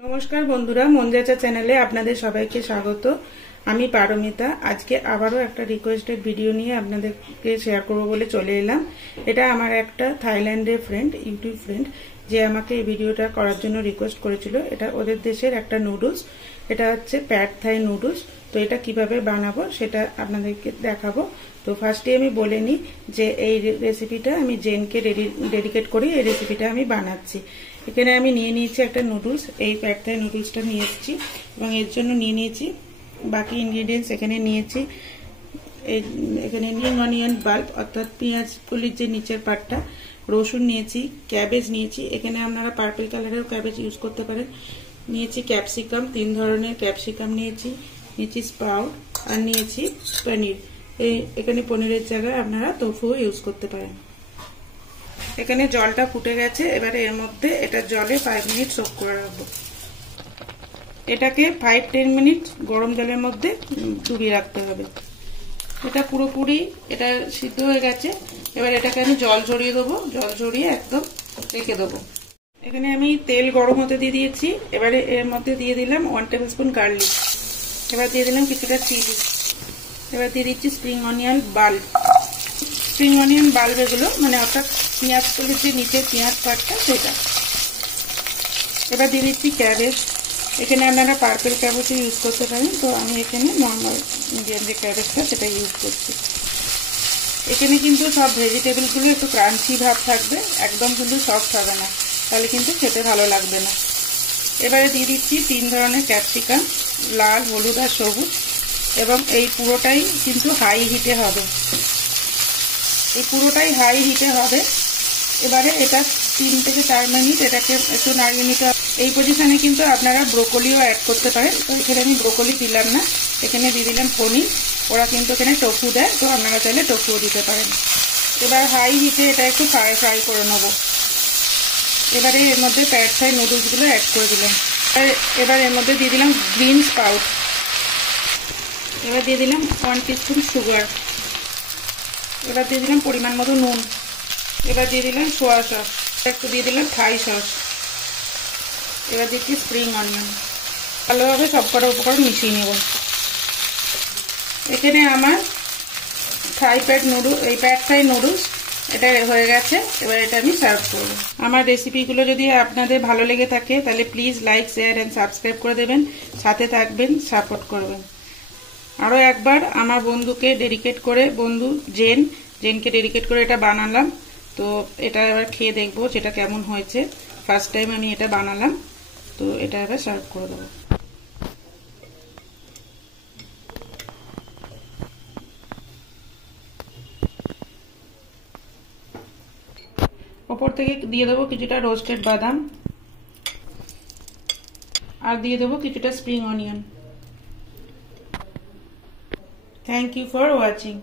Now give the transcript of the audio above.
नमस्कार बंधुरा मंजाचा चैनेले आपनादेर सबाइके स्वागत। आमी पारमिता आज के आबारो एक रिक्वेस्टेड भिडियो निये आपनादेरके शेयर करबो बोले चले एलाम। एटा आमार एकटा थाईलैंडेर फ्रेंड यूट्यूब फ्रेंड जे आमाके এই ভিডিওটা করার জন্য রিকোয়েস্ট করেছিল। এটা ওদের দেশের একটা নুডলস, এটা হচ্ছে প্যাড থাই নুডলস। তো এটা কিভাবে বানাবো সেটা আপনাদেরকে দেখাবো। তো ফার্স্টে আমি বলে নিই যে এই রেসিপিটা আমি জেনকে ডেডিকেট করি, এই রেসিপিটা আমি বানাচ্ছি। এখানে আমি নিয়ে নিয়েছি একটা নুডলস, এই প্যাড থাই নুডলসটা নিয়ে এসেছি এবং এর জন্য নিয়ে নিয়েছি বাকি ইনগ্রেডিয়েন্টস। এখানে নিয়েছি এখানে অনিয়ন বাল্ব অর্থাৎ পেঁয়াজগুলির যে নিচের পাটটা, রসুন নিয়েছি, ক্যাবেজ নিয়েছি, এখানে আপনারা পার্পল কালারের ক্যাবেজ ইউজ করতে পারেন। নিয়েছি ক্যাপসিকাম, 3 ধরনের ক্যাপসিকাম নিয়েছি স্প্রাউট, আর নিয়েছি পনির। এখানে পনিরের জায়গায় আপনারা তোফুও ইউজ করতে পারেন। এখানে জলটা ফুটে গেছে, এবারে এর মধ্যে এটা জলে 5 মিনিট সোক করে রাখবো। এটাকে 5-10 মিনিট গরম জলের মধ্যে ডুবিয়ে রাখতে হবে। এটা পুরোপুরি এটা সিদ্ধ হয়ে গেছে। এবার এটাকে আমি জল ঝরিয়ে দেবো, জল ঝরিয়ে একদম রেখে দেবো। এখানে আমি তেল গরম হতে দিয়ে দিয়েছি। এবারে এর মধ্যে দিয়ে দিলাম 1 টেবিল স্পুন গার্লিক, এবার দিয়ে দিলাম কিছুটা চিলি, এবার দিয়ে দিচ্ছি spring onion bulb. Spring onion bulb এগুলো মানে অর্থাৎ পেঁয়াজগুলির যে নিচের পেঁয়াজ পাটটা সেটা। এবার দিয়ে দিচ্ছি ক্যাবেজ, এখানে আপনারা পার্পল ক্যাবেজও ইউজ করতে পারেন, তো আমি এখানে নর্মাল মিডিয়াম যে ক্যাবেজটা সেটা ইউজ করছি। এখানে কিন্তু সব ভেজিটেবলগুলো একটু ক্রাঞ্চি ভাব থাকবে, একদম কিন্তু সফট হবে না, তাহলে কিন্তু খেতে ভালো লাগবে না। এবারে দিয়ে দিচ্ছি 3 ধরনের ক্যাপসিকাম, লাল, হলুদ আর সবুজ, এবং এই পুরোটাই কিন্তু হাই হিটে হবে, এই পুরোটাই হাই হিটে হবে। এবারে এটা 3 থেকে 4 মিনিট এটাকে একটু নাড়িয়ে নিতে হবে। এই পজিশনে কিন্তু আপনারা ব্রোকলিও অ্যাড করতে পারেন, তো এখানে আমি ব্রোকলি দিলাম না, এখানে দিয়ে দিলাম পনির। ওরা কিন্তু এখানে টোফু দেয়, তো আপনারা চাইলে টোফুও দিতে পারেন। এবার হাই হিটে এটা একটু ফ্রাই করে নেব। এবারে এর মধ্যে প্যাড থাই নুডলসগুলো অ্যাড করে দিলাম। এবার এর মধ্যে দিয়ে দিলাম গ্রিন স্প্রাউট, এবার দিয়ে দিলাম 1 টিস্পুন সুগার, এবার দিয়ে দিলাম পরিমাণ মতো নুন, এবার দিয়ে দিলাম সোয়া সস, একটু দিয়ে দিলাম থাই সস, এবার দিচ্ছি স্প্রিং অনিয়ন। ভালোভাবে সবকটা উপকরণ মিশিয়ে নেব। এখানে আমার প্যাড থাই নুডলস এটা হয়ে গেছে। এবার এটা আমি সার্ভ করব। আমার রেসিপিগুলো যদি আপনাদের ভালো লেগে থাকে তাহলে please like, share and subscribe করে দেবেন, সাথে থাকবেন, সাপোর্ট করবেন। আরও একবার আমার বন্ধুকে ডেডিকেট করে, বন্ধু জেনকে ডেডিকেট করে এটা বানালাম। তো এটা এবার খেয়ে দেখবো যেটা কেমন হয়েছে। ফার্স্ট টাইম আমি এটা বানালাম, তো এটা এবার সার্ভ করে দেবো। ওপর থেকে দিয়ে দেবো কিছুটা রোস্টেড বাদাম, আর দিয়ে দেবো কিছুটা spring onion. Thank you for watching.